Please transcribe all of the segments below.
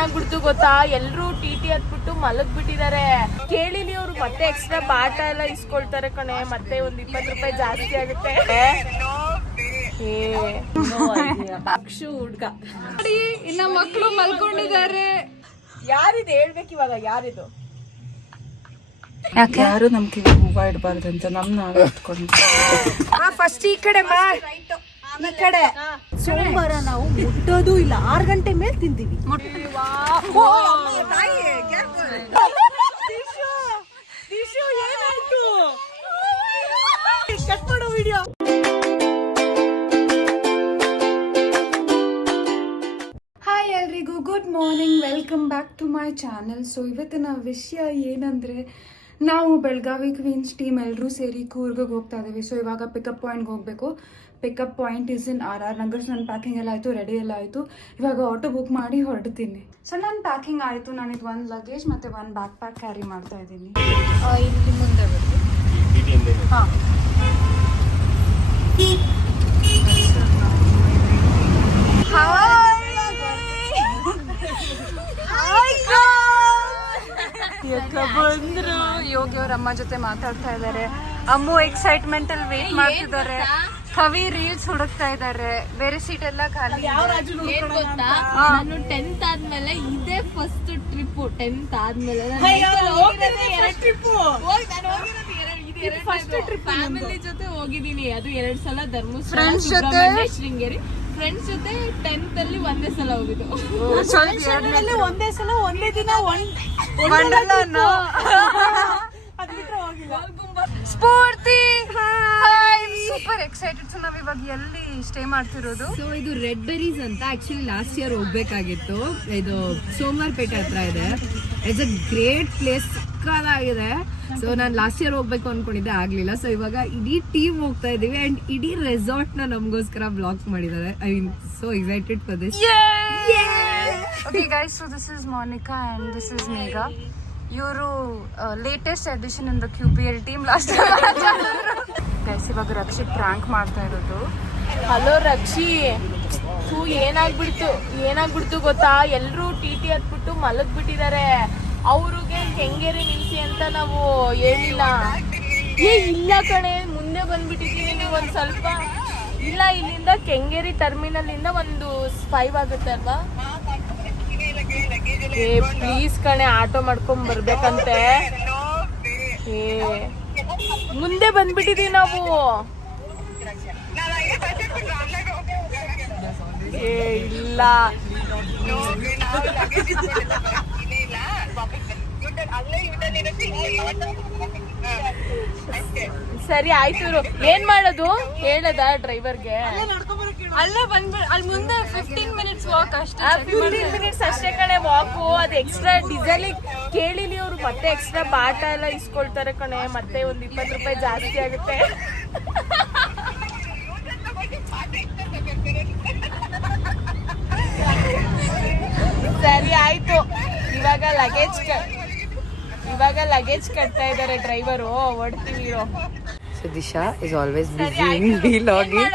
ಏನಾಗ್ಬಿಡ್ತು ಗೊತ್ತಾ, ಎಲ್ರು ಟಿ ಹತ್ಬಿಟ್ಟು ಮಲಗ್ ಬಿಟ್ಟಿದ್ದಾರೆ. ಕೇಳಿಲಿ ಅವ್ರು ಮತ್ತೆ ಎಕ್ಸ್ಟ್ರಾ ಬಾಟ ಎಲ್ಲ ಇಸ್ಕೊಳ್ತಾರೆ ಕಣೆ, ಮತ್ತೆ ಒಂದ್ 20 ರೂಪಾಯಿ ಜಾಸ್ತಿ ಆಗುತ್ತೆ. ಅಕ್ಷು ಹುಡ್ಗ ನೋಡಿ, ಇನ್ನ ಮಕ್ಕಳು ಮಲ್ಕೊಂಡಿದ್ದಾರೆ. ಯಾರಿದು ಹೇಳ್ಬೇಕು ಇವಾಗ, ಯಾರಿದು? ಯಾರು ನಮ್ಗೆ ಹೂವ ಇಡಬಾರ್ದಂತ ನಾವೇ ಇಟ್ಕೊಂಡು ಫಸ್ಟ್ ಈ ಕಡೆ ಈ ಕಡೆ. ಸೋಮವಾರ ನಾವು ಮುಟ್ಟೋದು ಇಲ್ಲ, 6 ಗಂಟೆ ಮೇಲೆ ತಿಂತೀವಿ. ಕಟ್ ಮಾಡೋ ವಿಡಿಯೋ. ಹಾಯ್ ಎಲ್ರಿಗೂ, good morning, welcome back to my channel. So ಇವತ್ತಿನ ವಿಷಯ ಏನಂದರೆ, ನಾವು ಬೆಳಗಾವಿ ಕ್ವೀನ್ಸ್ ಟೀಮ್ ಎಲ್ಲರೂ ಸೇರಿ ಕೂರ್ಗಿಗೆ ಹೋಗ್ತಾ ಇದ್ದೀವಿ. ಸೊ ಇವಾಗ ಪಿಕಪ್ ಪಾಯಿಂಟ್ಗೆ ಹೋಗಬೇಕು. Pickup point is in RR Nagar. ನನ್ನ ಪ್ಯಾಕಿಂಗ್ ಎಲ್ಲ ಆಯಿತು, ರೆಡಿ ಎಲ್ಲ ಆಯಿತು. ಇವಾಗ ಆಟೋ ಬುಕ್ ಮಾಡಿ ಹೊರಡ್ತೀನಿ. ಸೊ ನನ್ನ ಪ್ಯಾಕಿಂಗ್ ಆಯಿತು. ನಾನಿದು 1 ಲಗೇಜ್ ಮತ್ತು 1 ಬ್ಯಾಕ್ ಪ್ಯಾಕ್ ಕ್ಯಾರಿ ಮಾಡ್ತಾ ಇದ್ದೀನಿ. ಇಲ್ಲಿ ಮುಂದೆ ಹಾಂ, ಬಂದ್ರು. ಯೋಗಿ ಅವ್ರ ಅಮ್ಮ ಜೊತೆ ಮಾತಾಡ್ತಾ ಇದ್ದಾರೆ. ಅಮ್ಮು ಎಕ್ಸೈಟ್ಮೆಂಟ್ ಅಲ್ಲಿ ವೇಟ್ ಮಾಡ್ತಿದ್ದಾರೆ. ಕವಿ ರೀಲ್ಸ್ ಹುಡುಕ್ತಾ ಇದ್ದಾರೆ. ಬೇರೆ ಸೀಟ್ ಎಲ್ಲ ಖಾಲಿ. ನಾನು 10th ಆದ್ಮೇಲೆ ಇದೇ ಫಸ್ಟ್ ಟ್ರಿಪ್. 10th ಆದ್ಮೇಲೆ ಫ್ಯಾಮಿಲಿ ಜೊತೆ ಹೋಗಿದ್ದೀನಿ. ಅದು 2 ಸಲ ಧರ್ಮಸ್ಥಳ, ಶೃಂಗೇರಿ. ಫ್ರೆಂಡ್ಸ್ ಜೊತೆ 10th ಅಲ್ಲಿ ಒಂದೇ ಸಲ ಹೋಗಿದ್ದು. ಒಂದೇ ಸಲ ಒಂದೇ ದಿನ ಸ್ಫೂರ್ತಿ ಸೂಪರ್ ಎಕ್ಸೈಟೆಡ್. ಸೊ ನಾವ್ ಇವಾಗ ಎಲ್ಲಿ ಸ್ಟೇ ಮಾಡ್ತಿರೋದು? ಸೊ ಇದು ರೆಡ್ ಬೆರೀಸ್ ಅಂತ. ಆಕ್ಚುಲಿ ಲಾಸ್ಟ್ ಇಯರ್ ಹೋಗ್ಬೇಕಾಗಿತ್ತು. ಇದು ಸೋಮವಾರಪೇಟೆ ಹತ್ರ ಇದೆ. ಇಟ್ಸ್ ಅ ಗ್ರೇಟ್ ಪ್ಲೇಸ್, ಸಿಕ್ಕಾಗಿದೆ. ಸೊ ನಾನು ಲಾಸ್ಟ್ ಇಯರ್ ಹೋಗ್ಬೇಕು ಅನ್ಕೊಂಡಿದ್ದೆ, ಆಗ್ಲಿಲ್ಲ. ಸೊ ಇವಾಗ ಇಡೀ ಟೀಮ್ ಹೋಗ್ತಾ ಇದೀವಿ ಅಂಡ್ ಇಡೀ ರೆಸಾರ್ಟ್ ನ ನಮಗೋಸ್ಕರ ಬ್ಲಾಗ್ಸ್ ಮಾಡಿದ್ದಾರೆ. I mean so excited for this. Okay guys, so this is Monica and this is Megha. ಇವರು latest edition in the QPL team. Last guys ಇವಾಗ ರಕ್ಷಿತ್ ಪ್ರ್ಯಾಂಕ್ ಮಾಡ್ತಾ ಇರೋದು. ಹಲೋ ರಕ್ಷಿ, ಏನಾಗ್ಬಿಡ್ತು ಗೊತ್ತಾ, ಎಲ್ರು ಟಿ ಹತ್ಬಿಟ್ಟು ಮಲಗ್ ಬಿಟ್ಟಿದ್ದಾರೆ. ಅವ್ರಿಗೆ ಕೆಂಗೇರಿ ನಿಲ್ಸಿ ಅಂತ ನಾವು ಹೇಳಿಲ್ಲ. ಇಲ್ಲ ಕಣೆ, ಮುಂದೆ ಬಂದ್ಬಿಟ್ಟಿದೀವಿ. ನೀವು ಒಂದ್ ಸ್ವಲ್ಪ ಇಲ್ಲ, ಇಲ್ಲಿಂದ ಕೆಂಗೇರಿ ಟರ್ಮಿನಲ್ ಇಂದ ಒಂದು 5 ಆಗುತ್ತೆ ಅಲ್ವಾ? ಪ್ಲೀಸ್ ಕಣೆ, ಆಟೋ ಮಾಡ್ಕೊಂಡ್ ಬರ್ಬೇಕಂತೆ. ಮುಂದೆ ಬಂದ್ಬಿಟ್ಟಿದೀವಿ ನಾವು. ಇಲ್ಲ ಸರಿ ಆಯ್ತು. ಏನ್ ಮಾಡೋದು ಹೇಳದ ಡ್ರೈವರ್ಗೆ? ಅಲ್ಲೇ ಬಂದ್ಬಿಡ್, ಅಲ್ಲಿ ಮುಂದೆ 15 ಮಿನಿಟ್ಸ್ ವಾಕ್ ಅಷ್ಟೇ. 15 ಮಿನಿಟ್ಸ್ ಅಷ್ಟೇ ಕಣೆ ವಾಕು. ಅದು ಎಕ್ಸ್ಟ್ರಾ ಡೀಸೆಲ್ ಕೇಳಿಲಿ ಅವ್ರು ಮತ್ತೆ ಎಕ್ಸ್ಟ್ರಾ ಬಾಟ ಎಲ್ಲ ಇಸ್ಕೊಳ್ತಾರೆ ಕಣೆ, ಮತ್ತೆ ಒಂದ್ 20 ರೂಪಾಯಿ ಜಾಸ್ತಿ ಆಗುತ್ತೆ. ಸರಿ ಆಯ್ತು. ಇವಾಗ ಲಗೇಜ್ ಕಟ್ತಾ ಇದಾರೆ ಡ್ರೈವರು. ಹೊಡ್ತೀವಿ ಇರೋ. So Disha is always busy in vlogging.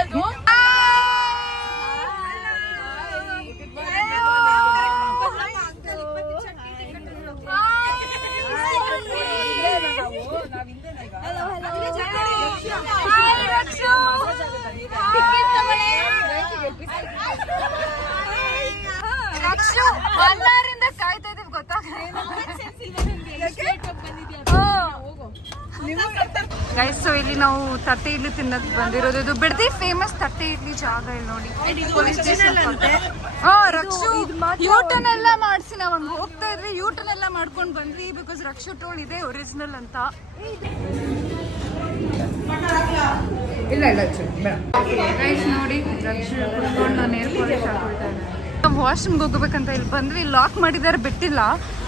ಬಳ್ಳಾರಿಂದ ಕಾಯ್ತಾ ಇದೀವಿ, ಗೈಸ್. ಸೊ ಇಲ್ಲಿ ನಾವು ತಟ್ಟೆ ಇಡ್ಲಿ ತಿನ್ನಕ್ ಬಂದಿರೋದು. ಇದು ಬಿಡದಿ ಫೇಮಸ್ ತಟ್ಟೆ ಇಡ್ಲಿ ಜಾಗ. ಇಲ್ಲಿ ನೋಡಿ, ಪೊಲೀಸ್ ಸ್ಟೇಷನ್. ರಕ್ಷು ಯೂಟರ್ನ್ ಎಲ್ಲ ಮಾಡಿಸಿ ನಾವು ಹೋಗ್ತಾ ಇದ್ವಿ. ಯೂಟರ್ನ್ ಎಲ್ಲ ಮಾಡ್ಕೊಂಡು ಬಂದ್ವಿ ಬಿಕಾಸ್ ರಕ್ಷು ಟೋಲ್ ಇದೆ ಒರಿಜಿನಲ್ ಅಂತ. ಇಲ್ಲ ಗೈಸ್ ನೋಡಿ, ರಕ್ಷು ಕುತ್ಕೊಂಡು ನಾನು ನೇಲ್ ಪಾಲಿಶ್ ಹಾಕೊಳ್ತಾ ಇದ್ದೆ. ನಾವು ವಾಶ್ರೂಮ್ಗೆ ಹೋಗ್ಬೇಕಂತ ಇಲ್ಲಿ ಬಂದ್ವಿ. ಲಾಕ್ ಮಾಡಿದ್ದಾರೆ, ಬಿಟ್ಟಿಲ್ಲ.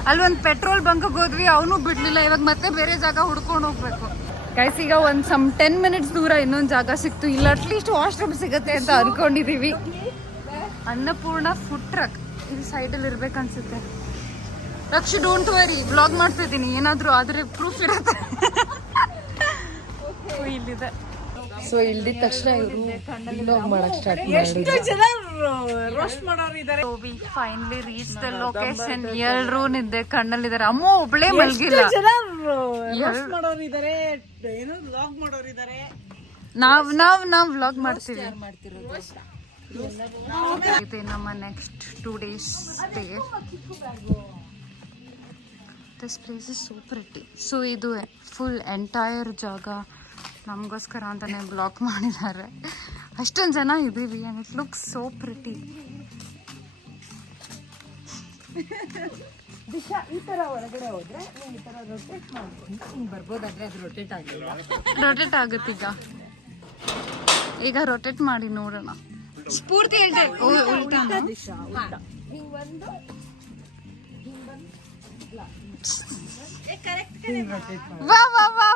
ಅಲ್ಲಿ ಒಂದು ಪೆಟ್ರೋಲ್ ಬಂಕ್ಗೆ ಹೋದ್ವಿ, ಅವನು ಬಿಡ್ಲಿಲ್ಲ. ಇವಾಗ ಮತ್ತೆ ಬೇರೆ ಜಾಗ ಹುಡ್ಕೊಂಡು ಹೋಗ್ಬೇಕು ಗೈಸ್. ಈಗ ಒಂದು 10 ಮಿನಿಟ್ಸ್ ದೂರ ಇನ್ನೊಂದು ಜಾಗ ಸಿಕ್ತು. ಇಲ್ಲಿ ಅಟ್ಲೀಸ್ಟ್ ವಾಶ್ರೂಮ್ ಸಿಗುತ್ತೆ ಅಂತ ಅನ್ಕೊಂಡಿದೀವಿ. ಅನ್ನಪೂರ್ಣ ಫುಡ್ ಟ್ರಕ್ ಇಲ್ಲಿ ಸೈಡಲ್ಲಿ ಇರ್ಬೇಕನ್ಸುತ್ತೆ. ರಕ್ಷು ಡೋಂಟ್ ವರಿ, ಬ್ಲಾಗ್ ಮಾಡ್ತಾ ಇದ್ದೀನಿ. ಏನಾದರೂ ಆದರೆ ಪ್ರೂಫ್ ಇರುತ್ತೆ. ಇಲ್ಲಿದೆ. ಸೊ ಇಲ್ದಿದ ತಕ್ಷಣ ಇವರು ಬ್ಲಾಗ್ ಮಾಡಕ್ ಸ್ಟಾರ್ಟ್ ಮಾಡಿದ್ರು. ರೋಸ್ಟ್ ಮಾಡೋರು ಇದಾರೆ. We finally reach the location. ಎಲ್ರೂ ನಿದ್ದೆ ಕಣ್ಣಲ್ಲಿದ್ದಾರೆ. ಅಮ್ಮ ಒಬ್ಳೇ ಮಲ್ಗಿಲ್ಲ. ರೋಸ್ಟ್ ಮಾಡೋರು ಇದಾರೆ, ಏನು ವ್ಲಾಗ್ ಮಾಡೋರು ಇದಾರೆ. ನಾವ್ ವ್ಲಾಗ್ ಮಾಡ್ತೀವಿ. ಇದೆ ನಮ್ಮ next 2 days stay. This place is so pretty. So ಇದು ಫುಲ್ ಎಂಟೈರ್ ಜಾಗ ನಮಗೋಸ್ಕರ ಅಂತಾನೆ ಬ್ಲಾಕ್ ಮಾಡಿದ್ದಾರೆ. ಅಷ್ಟೊಂದು ಜನ ಇದ್ದೀವಿ and it looks so pretty. Disha ಈ ತರ ಹೊರಗಡೆ ಹೋದ್ರೆ ನೀವು ಈ ತರ ರೊಟೇಟ್ ಮಾಡ್ಕೊಂಡು ಹಿಂಗ್ ಬರ್ಬೋದಾದ್ರೆ ಅದು ರೊಟೇಟ್ ಆಗಿಲ್ಲ. ರೊಟೇಟ್ ಆಗುತ್ತೆ ಈಗ ರೊಟೇಟ್ ಮಾಡಿ ನೋಡೋಣ. ಸ್ಫೂರ್ತಿ ಹೇಳ್ದೆ ದಿಶಾ ಉಲ್ಟಾ ಹಿಂಗ್ ಬಂದು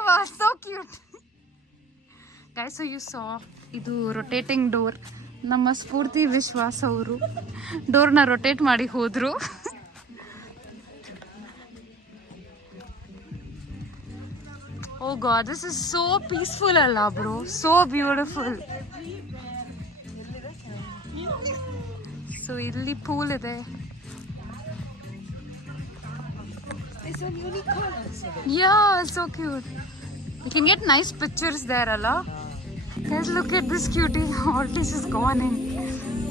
wow so cute guys. So you saw ಇದು ರೊಟೇಟಿಂಗ್ ಡೋರ್. ನಮ್ಮ ಸ್ಫೂರ್ತಿ ವಿಶ್ವಾಸ ಅವರು ಡೋರ್ನ ರೊಟೇಟ್ ಮಾಡಿ ಹೋದ್ರು. Oh god, this is so peaceful ಅಲ್ಲ ಬ್ರೋ, ಸೋ ಬ್ಯೂಟಿಫುಲ್. ಸೊ ಇಲ್ಲಿ ಪೂಲ್ ಇದೆ. Yeah, so cute. You can get nice pictures there, Allah. Guys, look at this cutie. All this is gone in.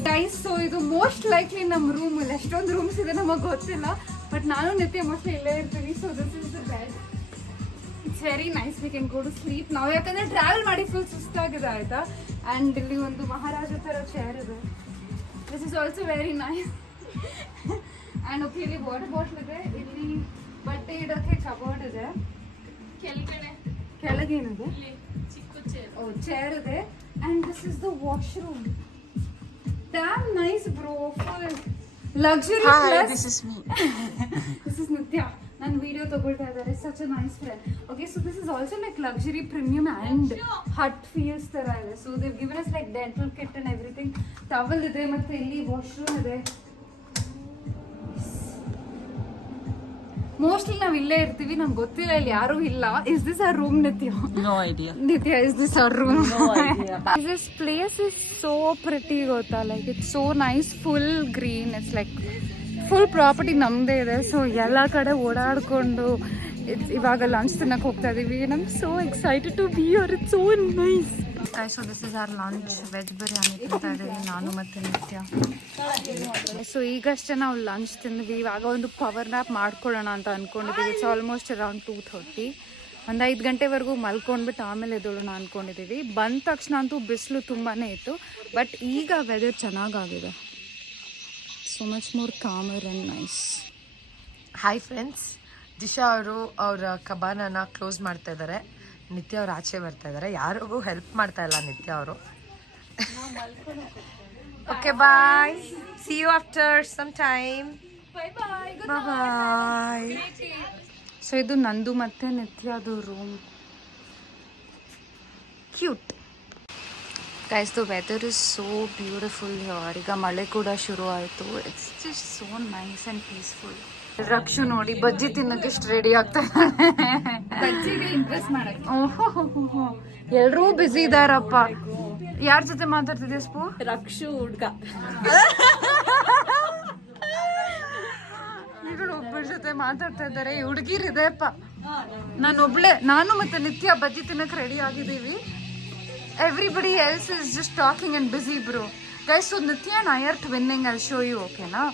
Guys, so ಇದು most likely ನಮ್ಮ room. ಎಷ್ಟೊಂದು rooms ಇದೆ ನಮಗೆ ಗೊತ್ತಿಲ್ಲ, but ನಾನು Nithya mostly ಇಲ್ಲೇ ಇರ್ತೀನಿ. So this is the bed. It's very nice. We can go to sleep ನಾವು, ಯಾಕಂದ್ರೆ ಟ್ರಾವೆಲ್ ಮಾಡಿ ಫುಲ್ ಸುಸ್ತಾಗಿದೆ ಆಯ್ತಾ. ಆ್ಯಂಡ್ ಇಲ್ಲಿ ಒಂದು ಮಹಾರಾಜ ಥರ ಚೇರ್ ಇದೆ. This is also very nice. And okay, ಇಲ್ಲಿ ವಾಟರ್ ಬಾಟ್ಲ್ ಇದೆ. ಇಲ್ಲಿ ಬಟ್ಟೆ ಇಡೋಕ್ಕೆ ಕಬೋರ್ಡ್ ಇದೆ. ಕೆಳಗೇನಿದೆ? ಓ, ಚೇರ್ ಇದೆ. And this is the washroom. Damn nice bro, full luxury. This is Nithya. ನನ್ನ ವಿಡಿಯೋ ತಗೊಳ್ತಾ ಇದ್ದಾರೆ. Such a nice friend. Okay, so this is also like luxury premium and hut feels ಥರ ಇದೆ. So they've given us like dental kit and everything. Towel ಇದೆ ಮತ್ತು ಇಲ್ಲಿ washroom ಇದೆ. Mostly ನಾವು ಇಲ್ಲೇ ಇರ್ತೀವಿ. ನಂಗೆ ಗೊತ್ತಿಲ್ಲ ಇಲ್ಲಿ ಯಾರೂ ಇಲ್ಲ. Is this our room Nithya? No idea. Nithya, is this our room? This place is so pretty ಗೊತ್ತಾ. Like it's so nice, full green. It's like full property ನಮ್ಮದೇ ಇದೆ. ಸೊ ಎಲ್ಲ ಕಡೆ ಓಡಾಡಿಕೊಂಡು ಇವಾಗ ಲಂಚ್ ತಿನ್ನಕ್ಕೆ ಹೋಗ್ತಾ ಇದೀವಿ. I'm so excited to be here. It's so nice. So this is our lunch. Veg biryani ತಿಂತಾ ಇದ್ದೀವಿ ನಾನು ಮತ್ತು ನಿತ್ಯ. ಸೊ ಈಗಷ್ಟೇ ನಾವು ಲಂಚ್ ತಿಂದ್ವಿ. ಇವಾಗ ಒಂದು ಪವರ್ ನ್ಯಾಪ್ ಮಾಡ್ಕೊಳ್ಳೋಣ ಅಂತ ಅಂದ್ಕೊಂಡಿದ್ದೀವಿ. It's almost around 2:30. ಒಂದು 5 ಗಂಟೆವರೆಗೂ ಮಲ್ಕೊಂಡ್ಬಿಟ್ಟು ಆಮೇಲೆ ಎದ್ದೋಳೋಣ ಅಂದ್ಕೊಂಡಿದ್ದೀವಿ. ಬಂದ ತಕ್ಷಣ ಅಂತೂ ಬಿಸಿಲು ತುಂಬಾ ಇತ್ತು, ಬಟ್ ಈಗ ವೆದರ್ ಚೆನ್ನಾಗಾಗಿದೆ. So much more calmer and nice. Hi friends, Disha ಅವರು ಅವರ ಕಬಾನನ ಕ್ಲೋಸ್ ಮಾಡ್ತಾ ಇದ್ದಾರೆ. ನಿತ್ಯ ಅವ್ರು ಆಚೆ ಬರ್ತಾ ಇದ್ದಾರೆ. ಯಾರಿಗೂ ಹೆಲ್ಪ್ ಮಾಡ್ತಾ ಇಲ್ಲ ನಿತ್ಯ ಅವರು. Okay, bye. See you after some time. Bye. So ಇದು ನಂದು ಮತ್ತೆ ನಿತ್ಯದು room. Cute. Guys, the weather is so beautiful here. ಈಗ ಮಳೆ ಕೂಡ ಶುರು ಆಯಿತು. It's just so nice and peaceful. Rakshu ನೋಡಿ ಬಜ್ಜಿ ತಿನ್ನಕ್ಕೆ ಎಷ್ಟು ರೆಡಿ ಆಗ್ತಾ ಬಜ್ಜಿಗೆ ಇಂಪ್ರೆಸ್ ಮಾಡಕ್ಕೆ. ಓಹೋ, ಎಲ್ಲರೂ ಬ್ಯುಸಿ ಇದಾರಪ್ಪ. ಯಾರ ಜೊತೆ ಮಾತಾಡ್ತಿದ್ಯಾ ಸ್ಪೂ? ರಕ್ಷು ಹುಡ್ಗ. ಇವ್ರು ಒಬ್ಬರ ಜೊತೆ ಮಾತಾಡ್ತಾ ಇದ್ದಾರೆ. ಹುಡುಗಿರಿದೆಪ್ಪ. ನಾನು ಮತ್ತೆ ನಿತ್ಯ ಬಜ್ಜಿ ತಿನ್ನಕ್ಕೆ ರೆಡಿ ಆಗಿದ್ದೀವಿ. Everybody else is just talking and busy bro. Guys, so Nithya and I are twinning. I show you, ಓಕೆನಾ?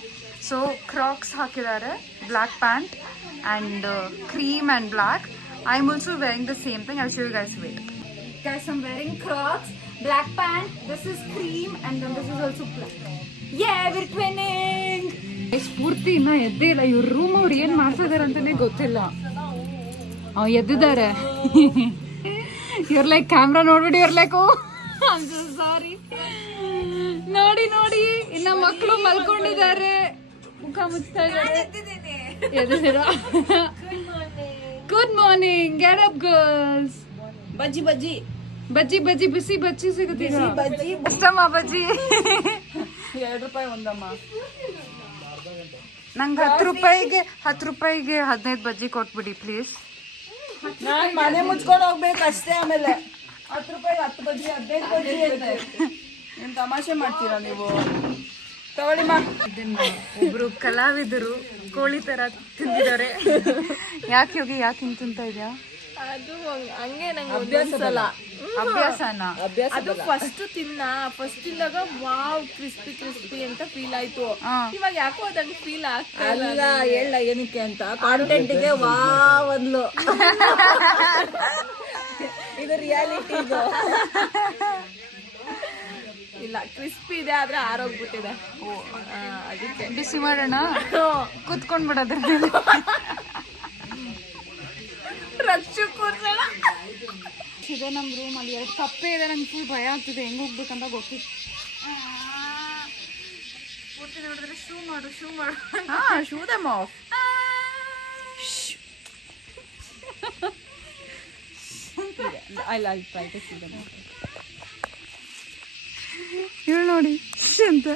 ಸೊ ಕ್ರಾಕ್ಸ್ ಹಾಕಿದ್ದಾರೆ, black pant and cream and black. I am also wearing the same thing. I show you guys. Wait guys, I am wearing crocs, black pant, this is cream and then this is also black. Yeah, we are twinning. Sphoorthi ಇನ್ನ ಎದ್ದೇ ಇಲ್ಲ. ಇವ್ರ room ಅವ್ರು ಏನು ಮಾಡ್ತಾ ಇದಾರೆ ಅಂತಾನೆ ಗೊತ್ತಿಲ್ಲ. ಎದ್ದಿದ್ದಾರೆ. ಇವ್ರ ಲೈಕ್ ಕ್ಯಾಮ್ರಾ ನೋಡ್ಬಿಟ್ಟು ಇವ್ರ ಲೈಕ್, ಓ ಸಾರಿ. ನೋಡಿ ಇನ್ನ ಮಕ್ಕಳು ಮಲ್ಕೊಂಡಿದ್ದಾರೆ, ಮುಖ ಮುಚ್ತಾ ಇದ್ದಾರೆ. Good morning. Get up girls. Bajji ಬಿಸಿ ಬಜ್ಜಿ ಸಿಗುತ್ತೀಗ. ಬಜ್ಜಿ ಇಷ್ಟಮ್ಮ ಬಜ್ಜಿ? 2 ರೂಪಾಯಿ ಒಂದಮ್ಮ. ನಂಗೆ 10 ರೂಪಾಯಿಗೆ 15 ಬಜ್ಜಿ ಕೊಟ್ಬಿಡಿ ಪ್ಲೀಸ್. ನಾನ್ ಮನೆ ಮುಚ್ಕೊಂಡು ಹೋಗ್ಬೇಕು ಅಷ್ಟೇ. ಆಮೇಲೆ 10 ರೂಪಾಯಿ 10 ಬಜ್ಜಿ 15 ಬಜ್ಜಿ ಇರುತ್ತೆ. ಏನ್ ತಮಾಷೆ ಮಾಡ್ತೀರಾ ನೀವು? ಇದನ್ನ ಒಬ್ರು ಕಲಾವಿದರು ಕೋಳಿ ತರ ತಿಂದಿದ್ದಾರೆ. ಯಾಕೆ ಹೋಗಿ ಯಾಕೆ ಹಿಂಗ್ ತಿಂತ ಇದ್ಯಾ? ಅದು ಹಂಗೆ ನಂಗೆ ಒಂದೊಂದ್ಸಲ ಅಭ್ಯಾಸನ? ಅದು ಫಸ್ಟ್ ತಿಂದಾಗ ವಾವ್ ಕ್ರಿಸ್ಪಿ ಅಂತ ಫೀಲ್ ಆಯ್ತು. ಇವಾಗ ಯಾಕೋ ಅದಂಗೆ ಫೀಲ್ ಆಗ್ತಾ ಅಲ್ಲ ಹೇಳ ಏನಕ್ಕೆ ಅಂತ ಕಾಂಟೆಂಟ್ಗೆ ವಾವ್ ಅಂದ್ಲು. ಇದು ರಿಯಾಲಿಟಿ. ಇದು ಇಲ್ಲ, ಕ್ರಿಸ್ಪಿ ಇದೆ ಆದ್ರೆ ಆರೋಗ್ಬಿಟ್ಟಿದೆ. ಅದಕ್ಕೆ ಬಿಸಿ ಮಾಡೋಣ, ಕುತ್ಕೊಂಡ್ ಬಿಡೋದ್ರ ಮೇಲೆ. ಇದೆ ನಮ್ಮ ರೂಮ್ ಅಲ್ಲಿ 2 ಕಪ್ಪೆ ಇದೆ. ನಂಗೆ ಫುಲ್ ಭಯ ಆಗ್ತಿದೆ, ಹೆಂಗ್ ಹೋಗ್ಬೇಕಂತ ಗೊತ್ತಿಲ್ಲ. ನೋಡಿದ್ರೆ ಶೂ ಮಾಡು ಶೂ ದಮ್ ಆಫ್. ಹೇಳಿ ನೋಡಿ ಅಂತ.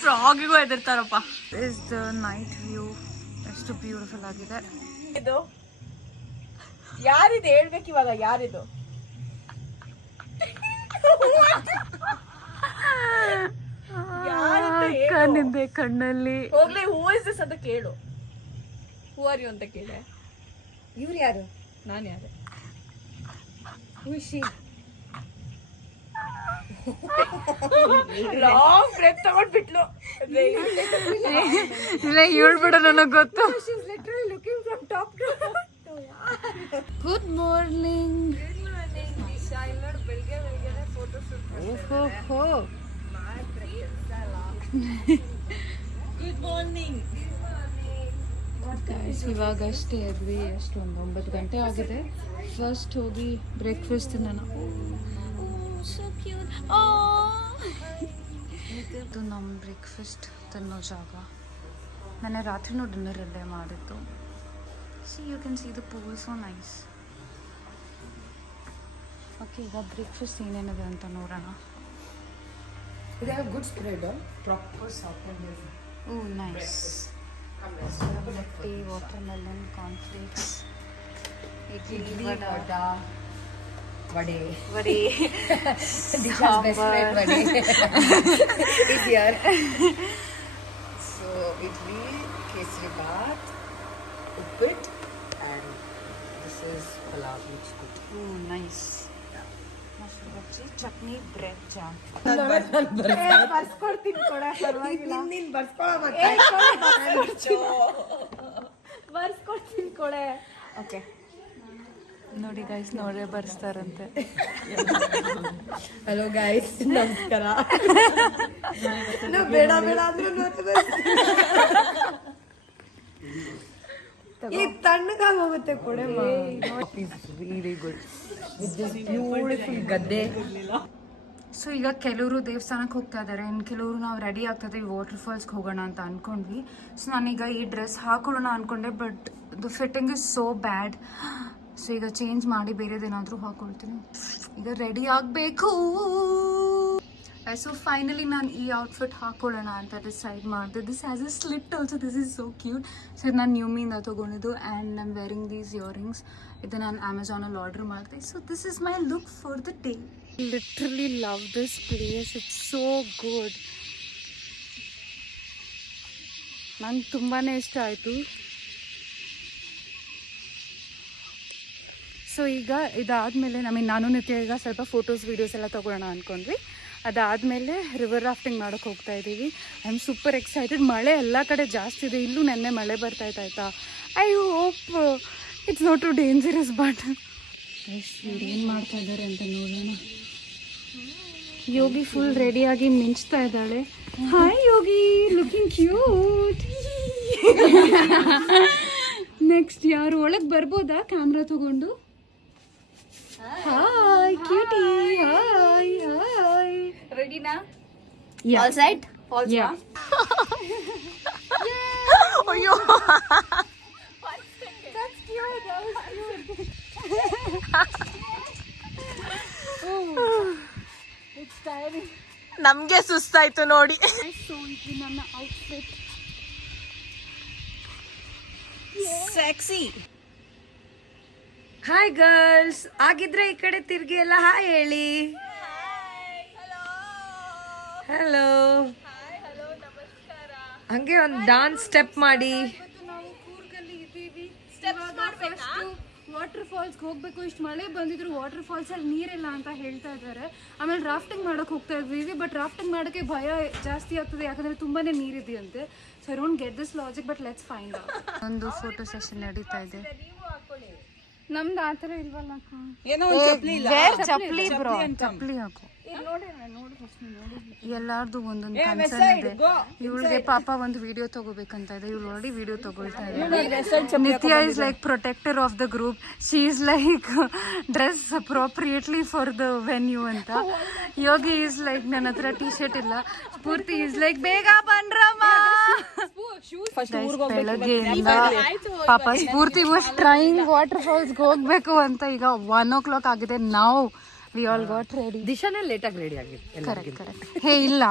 ಫ್ರಾಗಿಗೂ ಎದಿರ್ತಾರಪ್ಪ. Is the night view. ಎಷ್ಟು ಬ್ಯೂಟಿಫುಲ್ ಆಗಿದೆ. ಇದು ಯಾರಿದು ಹೇಳ್ಬೇಕು ಇವಾಗ? ಯಾರಿದು? ಕಣ್ಣಿದೆ ಕಣ್ಣಲ್ಲಿ. ಹೋಗ್ಲಿ, ಹೂ ಇಸ್ ದಿಸ್ ಅಂತ ಕೇಳು. ಹೂ ಆರ್ ಯು ಅಂತ ಕೇಳೆ. ಇವ್ರು ಯಾರು? ನಾನು ಯಾರು? ಖುಷಿ. ಲಾಂಗ್ ಬ್ರೇಕ್ ತಗೊಂಡ್ಬಿಟ್ಲು. ಇಲ್ಲ ಹೇಳ್ಬಿಡ, ನನಗೆ ಗೊತ್ತು. Good morning. Good morning. ಇವಾಗ ಅಷ್ಟೇ ಎದ್ವಿ. ಎಷ್ಟು ಒಂದು 9 ಗಂಟೆ ಆಗಿದೆ. ಫಸ್ಟ್ ಹೋಗಿ ಬ್ರೇಕ್ಫಾಸ್ಟ್ ನಾನು. ಇದು ನಮ್ಮ ಬ್ರೇಕ್ಫಾಸ್ಟ್ ತಿನ್ನೋ ಜಾಗ. ನಾನು ರಾತ್ರಿನೂ ಡಿನ್ನರ್ ಅಲ್ಲೇ ಮಾಡಿದ್ದು. See you can see the pool, so nice. Okay, ಈಗ ಬ್ರೇಕ್ಫಾಸ್ಟ್ ಏನೇನಿದೆ ಅಂತ ನೋಡೋಣ. They have good spread, proper South Indian. Oh, nice. Tea, watermelon, cornflakes, idli, vada, vade. Disha's best friend, vade. Is here. So, idli, kesari baat, uppit, and this is palav, looks good. Oh, nice. Mushroom bhaji, chutney, bread jam. ಬರ್ಸ್ಕೊಡ್ತೀನಿ ಕೊಡೆ. Okay, ನೋಡಿ guys, ನೋಡೇ ಬರ್ಸ್ತಾರಂತೆ. Hello guys, ನಮಸ್ಕಾರ. ಬೇಡ ಅಂದ್ರೆ ಈ ತಣ್ಣಗಾಗಿ ಹೋಗುತ್ತೆ ಕೊಡೆ. Really good with this beautiful ಗದ್ದೆ. ಸೊ ಈಗ ಕೆಲವರು ದೇವಸ್ಥಾನಕ್ಕೆ ಹೋಗ್ತಾ ಇದ್ದಾರೆ, ಇನ್ನು ಕೆಲವರು ನಾವು ರೆಡಿ ಆಗ್ತದೆ ವಾಟರ್ ಫಾಲ್ಸ್ಗೆ ಹೋಗೋಣ ಅಂತ ಅಂದ್ಕೊಂಡ್ವಿ. ಸೊ ನಾನೀಗ ಈ ಡ್ರೆಸ್ ಹಾಕೊಳ್ಳೋಣ ಅಂದ್ಕೊಂಡೆ, but the fitting is so bad. So ಈಗ ಚೇಂಜ್ ಮಾಡಿ ಬೇರೆದೇನಾದರೂ ಹಾಕೊಳ್ತೀನಿ. ಈಗ ರೆಡಿ ಆಗಬೇಕು. ಸೊ ಫೈನಲಿ ನಾನು ಈ ಔಟ್ಫಿಟ್ ಹಾಕೊಳ್ಳೋಣ ಅಂತ ಡಿಸೈಡ್ ಮಾಡಿದೆ. This has a slit also. This is so cute. So ಇದು ನಾನು ನ್ಯೂಮಿಂದ ತೊಗೊಂಡಿದ್ದು. And I am varying these earrings. ಇದು ನಾನು ಅಮೆಝಾನಲ್ಲಿ ಆರ್ಡರ್ ಮಾಡಿದೆ. So this is my look for the day. Literally love this place. It's so good. ನಂಗೆ ತುಂಬಾ ಇಷ್ಟ ಆಯಿತು. ಸೊ ಈಗ ಇದಾದಮೇಲೆ ನಾನು ನಿತ್ಯ ಈಗ ಸ್ವಲ್ಪ ಫೋಟೋಸ್ ವೀಡಿಯೋಸ್ ಎಲ್ಲ ತೊಗೊಳ್ಳೋಣ ಅಂದ್ಕೊಂಡ್ವಿ. ಅದಾದಮೇಲೆ ರಿವರ್ ರಾಫ್ಟಿಂಗ್ ಮಾಡೋಕ್ಕೆ ಹೋಗ್ತಾ ಇದ್ದೀವಿ. I am super excited. ಮಳೆ ಎಲ್ಲ ಕಡೆ ಜಾಸ್ತಿ ಇದೆ. ಇಲ್ಲೂ ನೆನ್ನೆ ಮಳೆ ಬರ್ತಾಯಿತ್ತು ಆಯಿತಾ. I hope it's not too dangerous. But ಇವ್ರು ಏನು ಮಾಡ್ತಾ ಇದ್ದಾರೆ ಅಂತ ನೋಡೋಣ. ಯೋಗಿ ಫುಲ್ ರೆಡಿಯಾಗಿ ಮಿಂಚ್ತಾ ಇದ್ದಾಳೆ. Hi Yogi, looking cute. Next ಯಾರು ಒಳಗೆ ಬರ್ಬೋದಾ ಕ್ಯಾಮ್ರಾ ತಗೊಂಡು? Hi cutie. Hi hi. ರೆಡಿನಾ? All side. ಯಾ. ಅಯ್ಯೋ, ನಮ್ಗೆ ಸುಸ್ತಾಯ್ತು ನೋಡಿ. ಸೊ ಇದು ನನ್ನ ಔಟ್ಫಿಟ್. ಸೆಕ್ಸಿ. ಹಾಯ್ ಗರ್ಲ್ಸ್, ಆಗಿದ್ರೆ ಈ ಕಡೆ ತಿರ್ಗಿ ಎಲ್ಲ ಹಾಯ್ ಹೇಳಿ. ಹಲೋ, ಹಂಗೆ ಒಂದು ಡಾನ್ಸ್ ಸ್ಟೆಪ್ ಮಾಡಿ. ನಾವು ಕೂರ್ಗಲ್ಲಿ ಇದ್ದೀವಿ. ವಾಟರ್ ಫಾಲ್ಸ್ಗೆ ಹೋಗ್ಬೇಕು. ಇಷ್ಟು ಮಳೆ ಬಂದಿದ್ರು ವಾಟರ್ ಫಾಲ್ಸ್ ಅಲ್ಲಿ ನೀರಿಲ್ಲ ಅಂತ ಹೇಳ್ತಾ ಇದ್ದಾರೆ. ಆಮೇಲೆ ರಾಫ್ಟಿಂಗ್ ಮಾಡಕ್ ಹೋಗ್ತಾ ಇದ್ದೀವಿ. ಬಟ್ ರಾಫ್ಟಿಂಗ್ ಮಾಡೋಕ್ಕೆ ಭಯ ಜಾಸ್ತಿ ಆಗ್ತದೆ, ಯಾಕಂದ್ರೆ ತುಂಬಾನೇ ನೀರಿದೆಯಂತೆ. So I don't get this logic, but let's find out. ಒಂದು ಫೋಟೋ ಸೆಷನ್ ನಡೀತಾ ಇದೆ. ನಮ್ದು ಆ ಥರ ಇಲ್ವಲ್ಲ. ಏನೋ ಒಂದ್ ಚಪ್ಲಿ ಇಲ್ಲ. ಚಪ್ಲಿ ಬ್ರೋ, ಚಪ್ಲಿ ಹಾಕು. ಎಲ್ಲಾರ್ದು ಒಂದೊಂದು ಕನ್ಸರ್ನ್ ಇದೆ. ಇವಳಿಗೆ ಪಾಪ ಒಂದು ವಿಡಿಯೋ ತಗೋಬೇಕಂತ ಇದೆ. ಇವಳು ಆಲ್ರೆಡಿ ವಿಡಿಯೋ ತಗೊಳ್ತಾ ಇದೆ. ನಿತ್ಯ is like protector of the group. She is like dress appropriately for the venue ಅಂತ. ಯೋಗಿ ಈಸ್ ಲೈಕ್ ನನ್ನ ಹತ್ರ ಟಿ ಶರ್ಟ್ ಇಲ್ಲ. ಸ್ಫೂರ್ತಿ ಈಸ್ ಲೈಕ್ ಬೇಗ ಬನ್ರಮ್ಮ. ಬೆಳಗ್ಗೆಯಿಂದ ಪಾಪ ಸ್ಫೂರ್ತಿ ವಾಸ್ ಟ್ರೈಯಿಂಗ್ ವಾಟರ್ ಫಾಲ್ಸ್ಗೆ ಹೋಗ್ಬೇಕು ಅಂತ. ಈಗ 1 o'clock ಆಗಿದೆ. ನಾವು ವಿ ಆಲ್ ಗಾಟ್ ರೆಡಿ. ದಿಶಾನೇ ಲೇಟಾಗಿ ರೆಡಿ ಆಗಿದೆ. ಕರೆಕ್ಟ್. ಹೇ ಇಲ್ಲ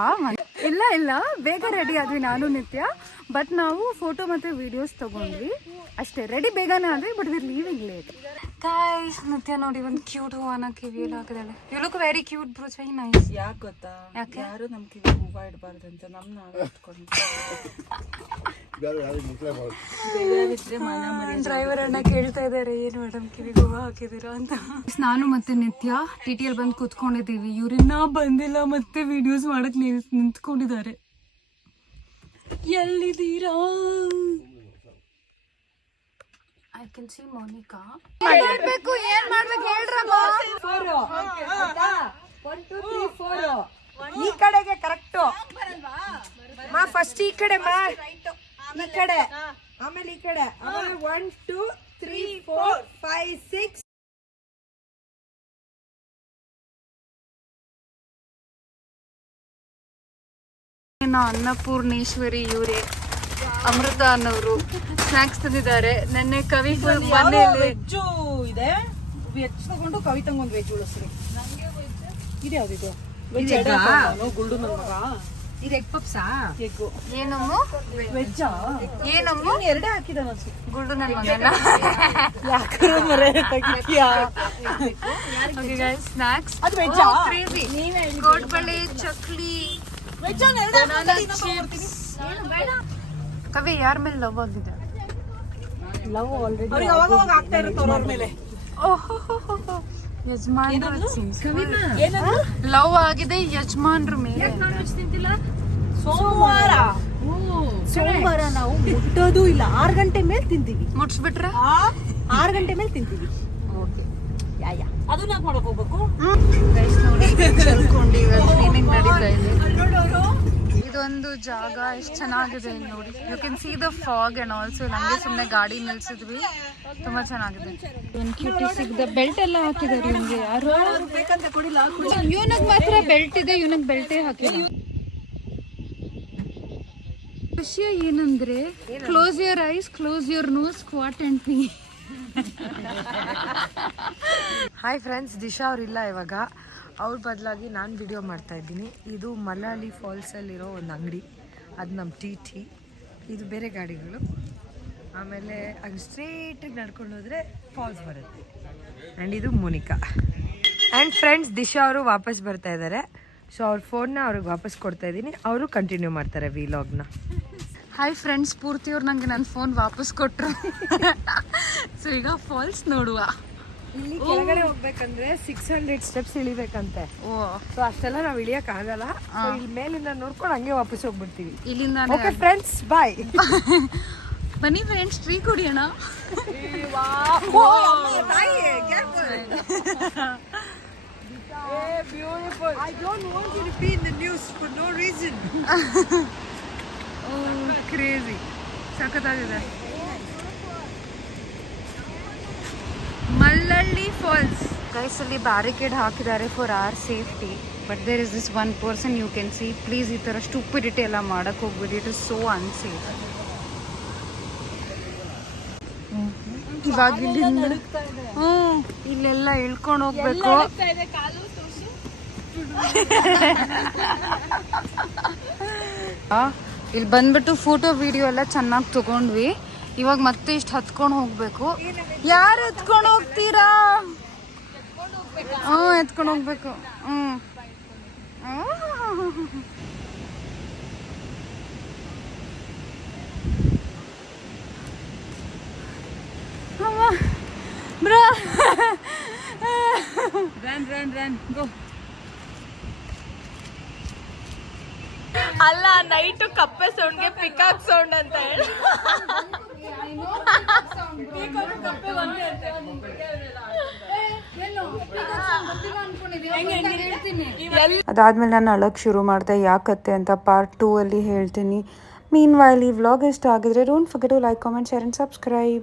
ಇಲ್ಲ ಬೇಗ ರೆಡಿ ಆದ್ವಿ ನಾನು ನಿತ್ಯ. ಬಟ್ ನಾವು ಫೋಟೋ ಮತ್ತೆ ವಿಡಿಯೋಸ್ ತಗೊಂಡ್ವಿ ಅಷ್ಟೇ. ರೆಡಿ ಬೇಗನೆ ಆದ್ವಿ, but we're leaving late. Guys, Nithya ನೋಡಿ ಒಂದು ಕ್ಯೂಟ್ ಹೂವನ ಕಿವಿಯಲ್ಲಿ ಹಾಕಿದಾಳೆ. You look very cute bro, very nice. ಯಾಕೆ ಗೊತ್ತಾ? ಯಾರು ನಮ್ ಕಿವಿ ಹೂವ ಇಡಬಾರ್ದು ಅಂತ ನಾವೇ ಇಟ್ಕೊಂಡು ಡ್ರೈವರ್ ಅಣ್ಣ ಕೇಳ್ತಾ ಇದಾರೆ, ಏನ್ ಮೇಡಮ್ ಕಿವಿಗೆ ಹೂವ ಹಾಕಿದೀರಾ ಅಂತ. ನಾನು ಮತ್ತೆ ನಿತ್ಯ TTL ಬಂದು ಕೂತ್ಕೊಂಡಿದ್ದೀವಿ. ಇವ್ರಿನ್ನ ಬಂದಿಲ್ಲ, ಮತ್ತೆ ವಿಡಿಯೋಸ್ ಮಾಡಕ್ ನಿಂತ್ಕೊಂಡಿದ್ದಾರೆ. ಎಲ್ಲಿದ್ದೀರಾ? I can see Monica. ಏನ್ ಮಾಡ್ಬೇಕು ಹೇಳ್ರಮ್ಮ. 1 2 3 4 ಈ ಕಡೆಗೆ ಕರೆಕ್ಟ್. ಫಸ್ಟ್ ಈ ಕಡೆ ಈ ಕಡೆ, ಆಮೇಲೆ ಈ ಕಡೆ, ಆಮೇಲೆ 1 2 3 4 5 6. ಅನ್ನಪೂರ್ಣೇಶ್ವರಿ ಇವರೇ, ಅಮೃತ ಅನ್ನೋರು ಸ್ನಾಕ್ಸ್ ತಂದಿದ್ದಾರೆ. ನೆನ್ನೆ ಕವಿ ಮನೆಯಲ್ಲಿ ವೆಜ್ಜು ಇದೆ. ವೆಜ್ ತಗೊಂಡು ಕವಿತಂಗೊಂದು ವೆಜ್ ಉಳಿಸ್ರಿ. ಇದೆ ಯಾವ್ದಿದು? ಗುಲ್ಡು ನನ್ನ ಮಗ. ಇದು ಎಗ್ ಪಪ್ಸಾ? ಎಗ್ಗು ಏನಮ್ಮ ವೆಜ್ಜಾ? ಏನಮ್ಮ ಎರಡೇ ಹಾಕಿದ ಅನ್ಸಿ. ಗುಲ್ಡು ನನ್ನ ಮಗನ. ಸ್ನಾಕ್ಸ್ ಅದು ವೆಜ್ಜಾ? ಕ್ರೇಜಿ. ಕೋಡ್ಬಳೆ, ಚಕ್ಲಿ, ಕವಿ ಯಾರ ಮೇಲೆ ಲವ್ ಆಗಿದೆ? ಲವ್ ಆಲ್ರೆಡಿ ಅವ್ರಿಗೆ ಅವಾಗ ಅವಾಗ ಆಗ್ತಾ ಇರುತ್ತೆ ಅವ್ರವ್ರ ಮೇಲೆ. ಯಜಮಾನ್ರು ಲವ್ ಆಗಿದೆ ಯಜಮಾನ್ರ ಮೇಲೆ. ಸೋಮವಾರ ನಾವು ಮುಟ್ಟೋದು ಇಲ್ಲ. 6 ಗಂಟೆ ಮೇಲೆ ತಿಂತೀವಿ. ಮುಟ್ಸ್ಬಿಟ್ರೆ 6 ಗಂಟೆ ಮೇಲೆ ತಿಂತೀವಿ. ಅದು ನಾಕ್ ಮಾಡಕ್ ಹೋಗ್ಬೇಕು. ಕ್ಲೀನಿಂಗ್ ನಡೀತಾ ಇದೆ. ಇದೊಂದು ಜಾಗ ಎಷ್ಟು ಚೆನ್ನಾಗಿದೆ ನೋಡಿ. You can see the fog and also. ನಮಗೆ ಸುಮ್ಮನೆ ಗಾಡಿ ನಿಲ್ಸಿದ್ವಿ. ತುಂಬಾ ಚೆನ್ನಾಗಿದೆ. ಏನ್ ಕ್ಯೂಟಿ ಸಿಗದ ಬೆಲ್ಟ್ ಎಲ್ಲ ಹಾಕಿದ್ದಾರೆ ಇವ್ನಿಗೆ. ಯಾರು ಇವನಿಗೆ ಮಾತ್ರ ಬೆಲ್ಟ್ ಇದೆ, ಇವನಿಗೆ ಬೆಲ್ಟೇ ಹಾಕಿಲ್ಲ. ವಿಷಯ ಏನಂದ್ರೆ, close your eyes, close your nose, squat and pee. Hi friends, Disha ಅವರಿಲ್ಲ ಇವಾಗ. ಅವ್ರ ಬದಲಾಗಿ ನಾನು ವಿಡಿಯೋ ಮಾಡ್ತಾ ಇದ್ದೀನಿ. ಇದು ಮಲಾಲಿ ಫಾಲ್ಸಲ್ಲಿರೋ ಒಂದು ಅಂಗಡಿ. ಅದು ನಮ್ಮ TT. ಇದು ಬೇರೆ ಗಾಡಿಗಳು. ಆಮೇಲೆ ಅದು ಸ್ಟ್ರೇಟಾಗಿ ನಡ್ಕೊಂಡು ಹೋದರೆ ಫಾಲ್ಸ್ ಬರುತ್ತೆ. ಆ್ಯಂಡ್ ಇದು ಮೋನಿಕಾ. ಆ್ಯಂಡ್ ಫ್ರೆಂಡ್ಸ್, ದಿಶಾ ಅವರು ವಾಪಸ್ ಬರ್ತಾ ಇದ್ದಾರೆ. ಸೊ ಅವ್ರ ಫೋನ್ನ ಅವ್ರಿಗೆ ವಾಪಸ್ ಕೊಡ್ತಾ ಇದ್ದೀನಿ. ಅವರು ಕಂಟಿನ್ಯೂ ಮಾಡ್ತಾರೆ ವಿಲಾಗ್ನ. ಹಾಯ್ ಫ್ರೆಂಡ್ಸ್, ಪೂರ್ತಿಯವ್ರು ನನಗೆ ನನ್ನ ಫೋನ್ ವಾಪಸ್ ಕೊಟ್ಟರು. ಸೊ ಈಗ ಫಾಲ್ಸ್ ನೋಡುವ. ಇಲ್ಲಿ ಕೆಳಗಡೆ ಹೋಗ್ಬೇಕಂದ್ರೆ 600 ಸ್ಟೆಪ್ಸ್ ಇಳಿಬೇಕಂತೆ. ಸೊ ಅಷ್ಟೆಲ್ಲ ನಾವು ಇಳಿಯಕ್ ಆಗಲ್ಲ. ಇಲ್ಲಿ ಮೇಲಿಂದ ನೋಡ್ಕೊಂಡು ಹಂಗೆ ವಾಪಸ್ ಹೋಗ್ಬಿಡ್ತೀವಿ ಇಲ್ಲಿಂದ. ಓಕೆ ಫ್ರೆಂಡ್ಸ್, ಬಾಯ್. ಬನ್ನಿ ಫ್ರೆಂಡ್ಸ್, ಟ್ರೀ ಕುಡಿಯೋಣ. Beautiful. I don't want you to be in the news for no reason. Oh, crazy. ಸಖತ್ತಾಗಿದೆ. ಮಲ್ಲಳ್ಳಿ ಫಾಲ್ಸ್. ಗೈಸ್, ಅಲ್ಲಿ ಬ್ಯಾರಿಕೇಡ್ ಹಾಕಿದ್ದಾರೆ for our safety. But there is this one person you can see. Please ಈ ಥರ stupidity ಎಲ್ಲ ಮಾಡಕ್ಕೆ ಹೋಗ್ಬಿಡಿ. It is so unsafe. ಇವಾಗ ಇಲ್ಲಿಂದ ಇಲ್ಲೆಲ್ಲ ಇಳ್ಕೊಂಡು ಹೋಗ್ಬೇಕು. ಇಲ್ಲಿ ಬಂದ್ಬಿಟ್ಟು ಫೋಟೋ ವಿಡಿಯೋ ಎಲ್ಲ ಚೆನ್ನಾಗಿ ತಗೊಂಡ್ವಿ. ಇವಾಗ ಮತ್ತೆ ಇಷ್ಟು ಹತ್ಕೊಂಡು ಹೋಗ್ಬೇಕು. ಯಾರು ಎತ್ಕೊಂಡು ಹೋಗ್ತೀರಾ? ಎತ್ಕೊಂಡು ಹೋಗ್ಬೇಕು. ಬ್ರೋ ರನ್ ಗೋ. ಅಲ್ಲ ನೈಟ್ ಕಪ್ಪೆ ಸೌಂಡ್ಗೆ ಪಿಕಾಕ್ ಸೌಂಡ್ ಅಂತ ಹೇಳಿ. ಅದಾದ್ಮೇಲೆ ನಾನು ಅಳಕ್ಕೆ ಶುರು ಮಾಡಿದೆ. ಯಾಕತ್ತೆ ಅಂತ ಪಾರ್ಟ್ 2 ಅಲ್ಲಿ ಹೇಳ್ತೀನಿ. ಮೀನ್ ವೈಲ್ ಈ ವ್ಲಾಗ್ ಇಷ್ಟ ಆಗಿದ್ರೆ don't forget to like, comment, share and subscribe.